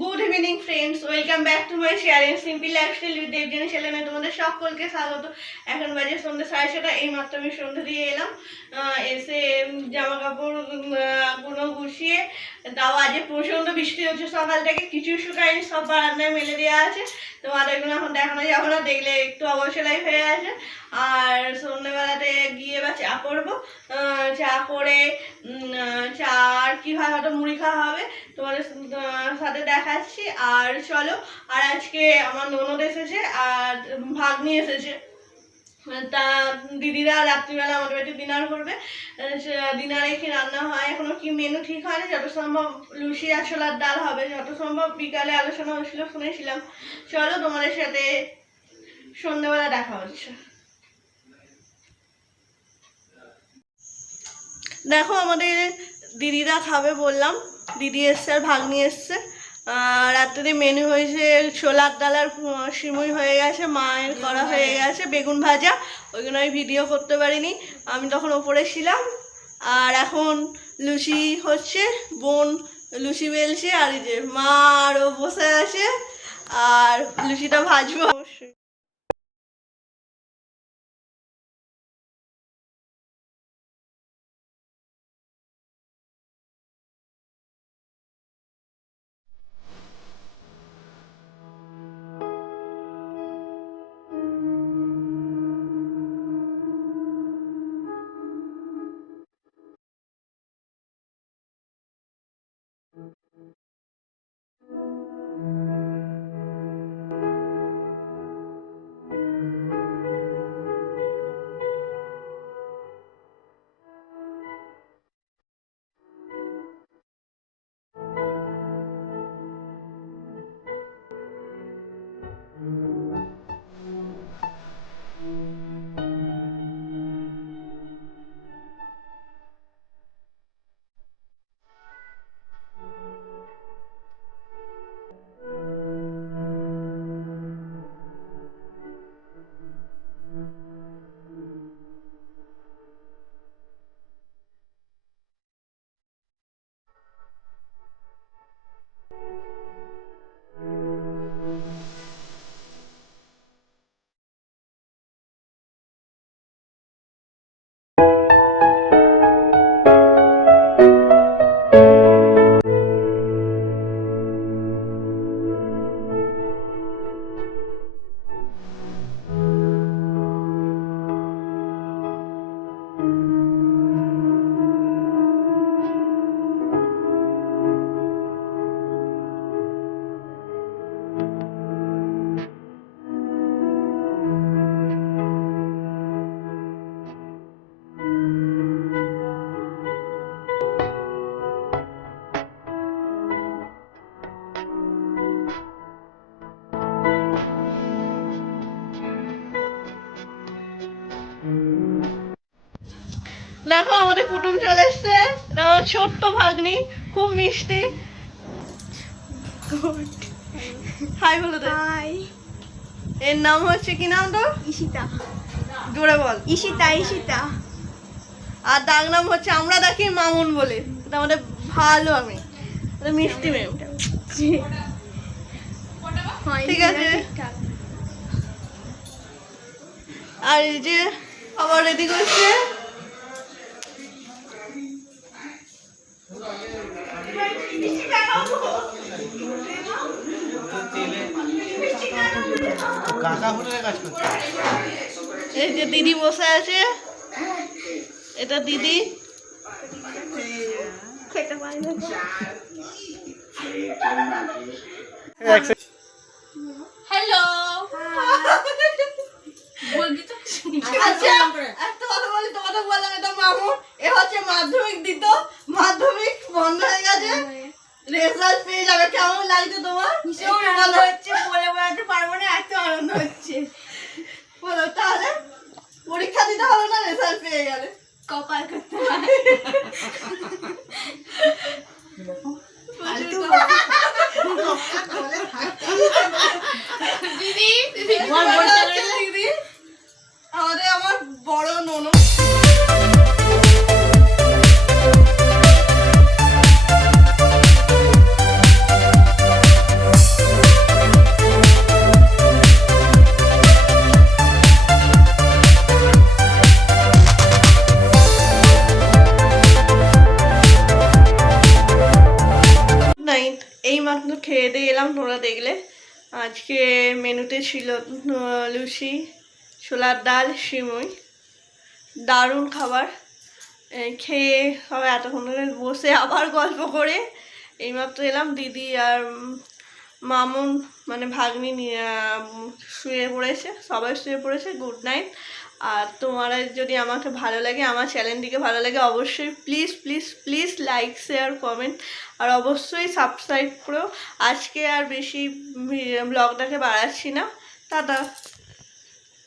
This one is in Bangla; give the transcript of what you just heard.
Good evening friends, welcome back to my sharing simple lifestyle with Debjani চ্যানেলে তোমাদের সকলকে স্বাগত। এখন বাজে সন্ধ্যে 6:30। এইমাত্র আমি সন্ধ্যে দিয়ে এলাম, এসে জামা কাপড় গুলো গুছিয়ে, তাও আজ প্রচণ্ড বৃষ্টি হচ্ছে সকাল থেকে, কিছু শুকায়নি, সব বারান্দায় মেলে দেওয়া আছে। তোমার এগুলো এখন দেখানো যাবে না, দেখলে একটু অবসলাই হয়ে আছে। আর সন্ধ্যেবেলাতে গিয়ে বা চা করবো, চা করে চা আর কি হয়, হয়তো মুড়ি খাওয়া হবে, তোমাদের সাথে দেখাচ্ছি। আর চলো, আর আজকে আমার ননদ এসেছে আর ভাগ্নি এসেছে, তা দিদিরা রাত্রিবেলা আমাদের বাড়িতে ডিনার করবে। ডিনারে কি রান্না হয় এখনো কি মেনু ঠিক হয়নি, যত সম্ভব লুচি আর ছোলার ডাল হবে, যত সম্ভব বিকালে আলোচনা হচ্ছিল শুনেছিলাম। চলো, তোমাদের সাথে সন্ধ্যেবেলা দেখা হচ্ছে। দেখো, আমাদের দিদিরা খাবে বললাম, দিদি এসছে আর ভাগ্নি এসছে। রাত্রে মেনু হয়েছে ছোলার ডাল আর সিমুই হয়ে গেছে, মায়ের করা হয়ে গেছে, বেগুন ভাজা। ওইগুলো আমি ভিডিও করতে পারিনি, আমি তখন ওপরে ছিলাম। আর এখন লুচি হচ্ছে, বোন লুচি বেলছে, আর এই যে মা আরও বসে আছে, আর লুচিটা ভাজবো অবশ্যই। দেখো, আমাদের কুটুম চলে এসছে, ছোট্ট ভাগ্নি, খুব মিষ্টি। হাই বলো তো। হাই। এর নাম হচ্ছে, কি নাম তো? ঈশিতা। জোরে বল। ঈশিতা। ঈশিতা। আর ডাক নাম হচ্ছে, আমরা ডাকি মামুন বলে, এটা আমাদের ভালো, আমি মিষ্টি মেয়ে। ঠিক আছে। আর এই যে আবার রেডি করছে, এই যে দিদি বসে আছে, এটা দিদি। খেতে পারি না। হ্যালো। বলবি তো? আচ্ছা, একটা কথা বলি, তোমাদের বললাম এটা মামুন, এ হচ্ছে মাধ্যমিক দিত, মাধ্যমিক বন্ধ হয়ে গেছে, রেজাল্ট পেয়ে যাবে। কেমন লাগছে তোমার? ভীষণ আনন্দ হচ্ছে, বলে বোঝাতে পারবো না, এত আনন্দ হচ্ছে। বলো, তাহলে পরীক্ষা দিতে হবে না, রেজাল্ট পেয়ে গেলে কপাল করতে হয়। দিদি, দিদি আমাদের, আমার বড় ননদ। নাইট। এইমাত্র খেয়ে দিয়ে এলাম, তোমরা দেখলে। আজকে মেনুতে ছিল লুচি, ছোলার ডাল, সিমুই, দারুণ খাবার। খেয়ে সবাই এতক্ষণ ধরে বসে আবার গল্প করে এইমাত্র এলাম। দিদি আর মামুন মানে ভাগ্নি শুয়ে পড়েছে, সবাই শুয়ে পড়েছে। Good night. আর তোমার যদি আমাকে ভালো লাগে, আমার চ্যানেলটিকে ভালো লাগে, অবশ্যই please please please like, share, comment আর অবশ্যই সাবস্ক্রাইব করো। আজকে আর বেশি ব্লগটাকে বাড়াচ্ছি না। টাটা।